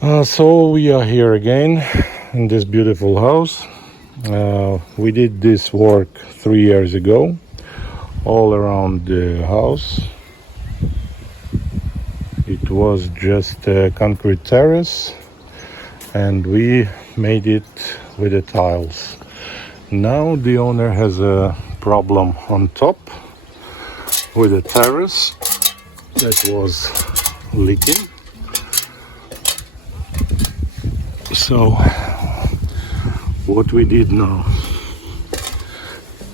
So we are here again in this beautiful house. We did this work 3 years ago, all around the house. It was just a concrete terrace, and we made it with the tiles. Now the owner has a problem on top with the terrace that was leaking. So what we did now,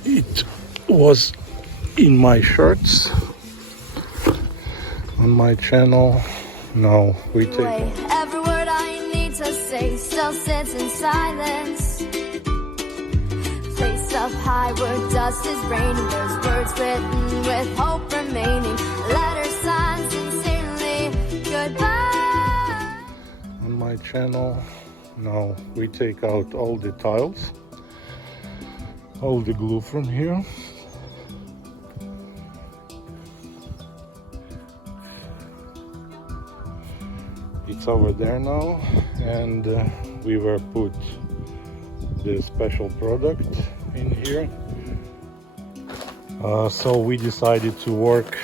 it was in my shorts on my channel. Now we take every word I need to say still sits in silence. Place up high where dust is raining, there's words written with hope remaining, letters signed sincerely goodbye. On my channel now we take out all the tiles, all the glue from here. It's over there now, and we were put the special product in here. So we decided to work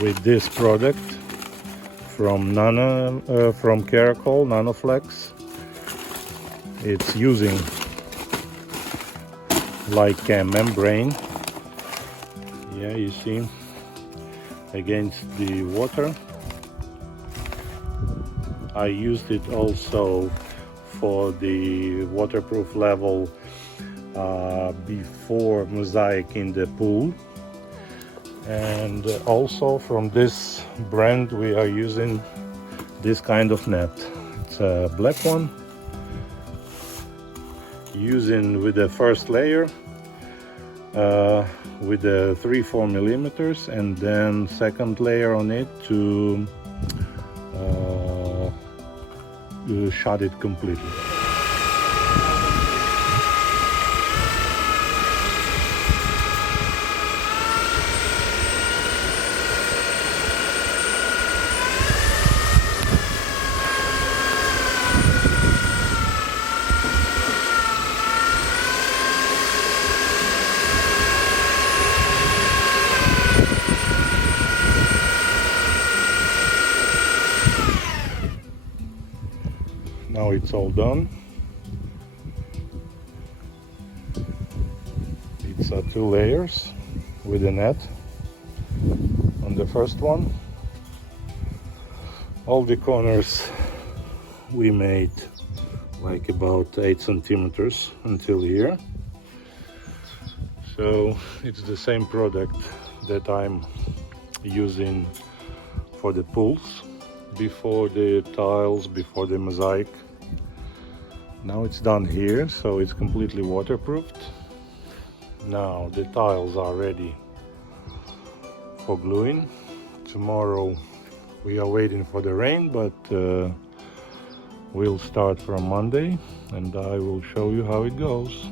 with this product from from Kerakoll, Nanoflex. It's using like a membrane. Yeah, you see, against the water. I used it also for the waterproof level before mosaic in the pool, and also from this brand we are using this kind of net. It's a black one, using with the first layer with the 3-4 millimeters, and then second layer on it to shut it completely. Now it's all done. It's 2 layers with a net on the first one. All the corners we made like about 8 centimeters until here. So it's the same product that I'm using for the pools, before the tiles, before the mosaic. Now it's done here, so it's completely waterproofed. Now the tiles are ready for gluing. Tomorrow we are waiting for the rain, but we'll start from Monday and I will show you how it goes.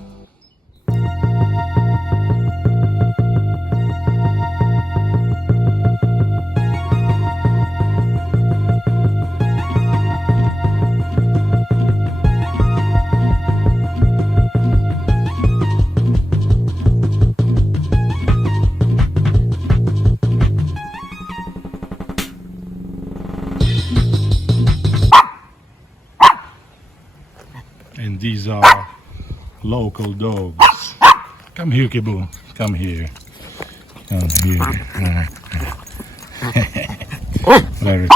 And these are local dogs. Come here, Kibu. Come here. Come here. Very